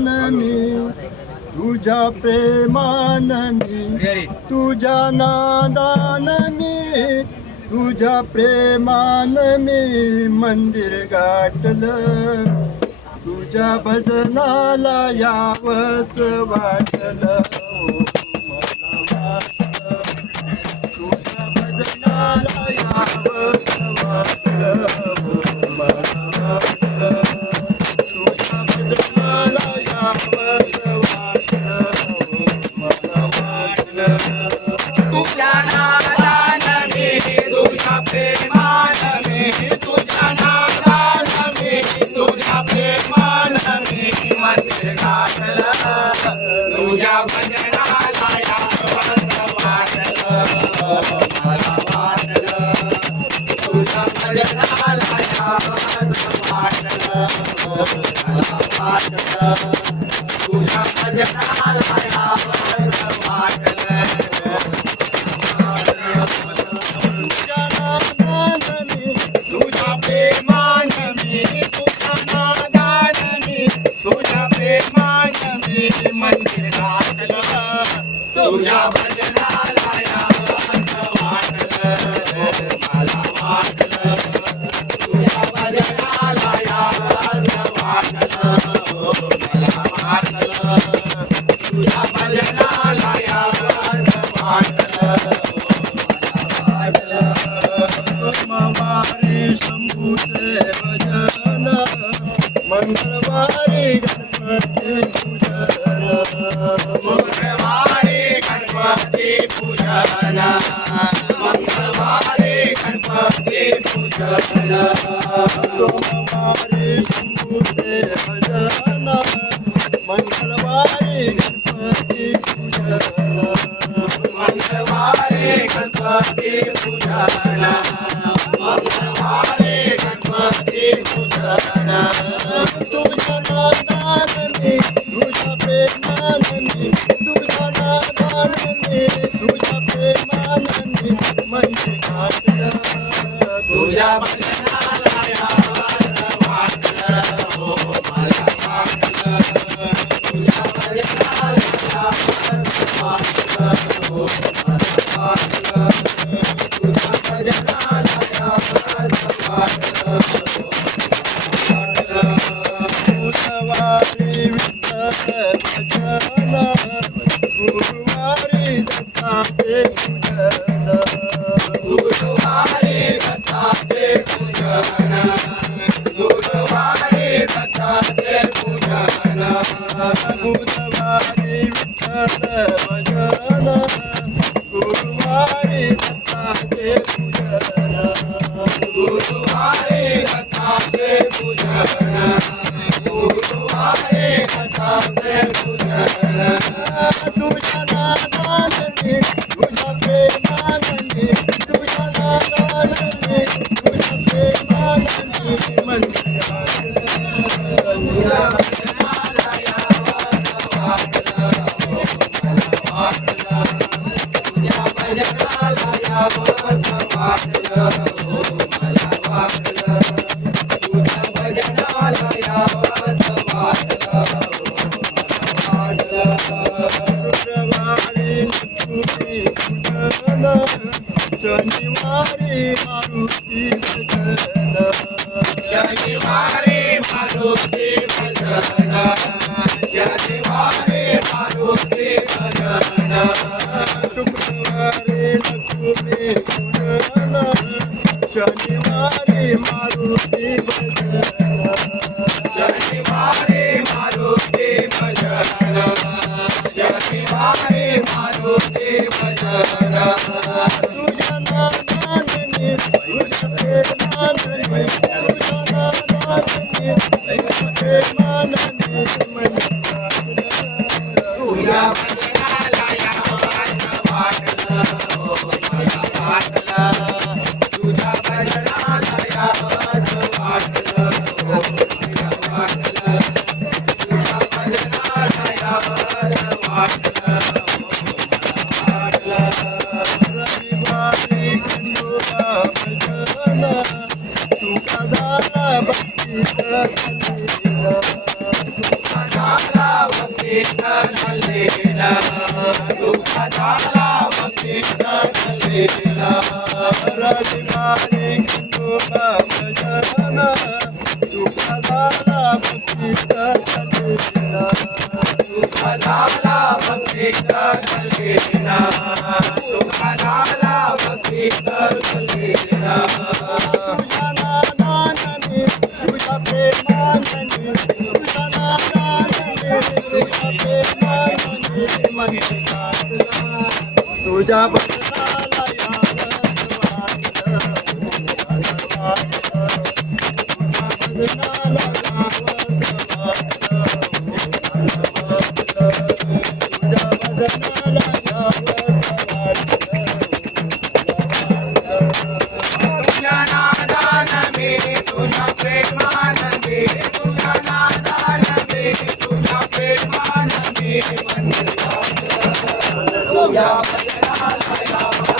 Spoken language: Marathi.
प्रेमान मी तुझ्या प्रेमान मी तुझ्या नादान मी तुझ्या प्रेमान मी मंदिर गाठलं तुझ्या भजनाला यावस वाटलं तुझ्या भजनाला यावस वाटलं तुझ्या भजनाला यावस वाटलं मला वाटलं तुझ्या नादान मी तुझ्या प्रेमान मी तुझ्या नादान मी तुझ्या प्रेमान मी मंदिर गाठलं तुझ्या भजनाला यावस वाटलं मला वाटलं तुझ्या भजनाला यावस वाटलं मला वाटलं तुझ्या भजनाला यावस वाटलं तुझ्या नादान मी तुझ्या प्रेमान मी तुझ्या नादान मी तुझ्या प्रेमान मी मंदिर गाठलं तुझ्या भजनाला यावस वाटलं मला वाटलं तुझ्या भजनाला यावस वाटलं मला वाटलं तुझ्या भजनाला यावस वाटलं सोमवारी शंभूचे भजन मंगळवारी गणपती पूजन मंगळवारी गणपती पूजन मंगळवारी गणपती पूजन सोमवारी शंभूचे भजन मंगळवारी गणपती पूजन मंगळवारी गणपती पूजन मंगळवारी गणपती पूजन तुझ्या नादान मी तुझ्या प्रेमान मी तुझ्या नादान मी तुझ्या प्रेमान मी म्हणजे गाठलं तुझ्या भजनाला यावस वाटलं हो मला वाटलं तुझ्या भजनाला यावस वाटलं हो मला वाटलं तुझ्या भजनाला यावस वाटलं बुधवारी विठ्ठल भजन गुरुवारी दत्ताचे पूजन गुरुवारी दत्ताचे पूजन गुरुवारी दत्ताचे पूजन बुधवारी विठ्ठल भजन गुरुवारी दत्ताचे पूजन गुरुवारी दत्ताचे पूजन गुरुवारी दत्ताचे पूजन तुझ्या नादान मी तुझ्या प्रेमान मी तुझ्या नादान मी तुझ्या प्रेमान मी म्हणजे तुझ्या भजनाला यावस वाटलं हो मला वाटलं तुझ्या भजनाला यावस वाटलं हो मला वाटलं तुझ्या भजनाला यावस वाटलं हो मला वाटलं शुक्रवारी लक्ष्मी पूजन शनिवारी मारुती भजन शनिवारी मारुती भजन शनिवारी मारुती भजन शुक्रवारी लक्ष्मी पूजन शनिवारी मारुती भजन शनिवारी मारुती भजन शनिवारी मारुती भजन तुझ्या नादान मी तुझ्या प्रेमान मी तुझ्या नादान मी तुझ्या प्रेमान मी तुझ्या भजनाला यावस वाटलं हो मला वाटलं तुझ्या भजनाला यावस वाटलं हो मला वाटलं तुझ्या भजनाला यावस वाटलं रविवारी खंडोबा भजन तुका झाला भक्तीचा भक्तीत ढळलेला दुःख झाला भक्तीत ढळलेला रविवारी हिंदूला भजन दुःख झाला भक्तीत ढळलेला दुःख झाला भक्तीत ढळलेला दुःख झाला भक्तीत ढळलेला तुझ्या नादानने तुझ्या प्रेमानने तुझ्या नादानने तुझ्या प्रेमानने मन घातला तुझ्या भजनाला यावं वाटलं तुझ्या भजनाला यावं तुझ्या भजनाला तुझ्या नादानने तुझ्या प्रेमानने तुझ्या नादानने तुझ्या प्रेमानने मन घातलं तुझ्या भजनाला यावं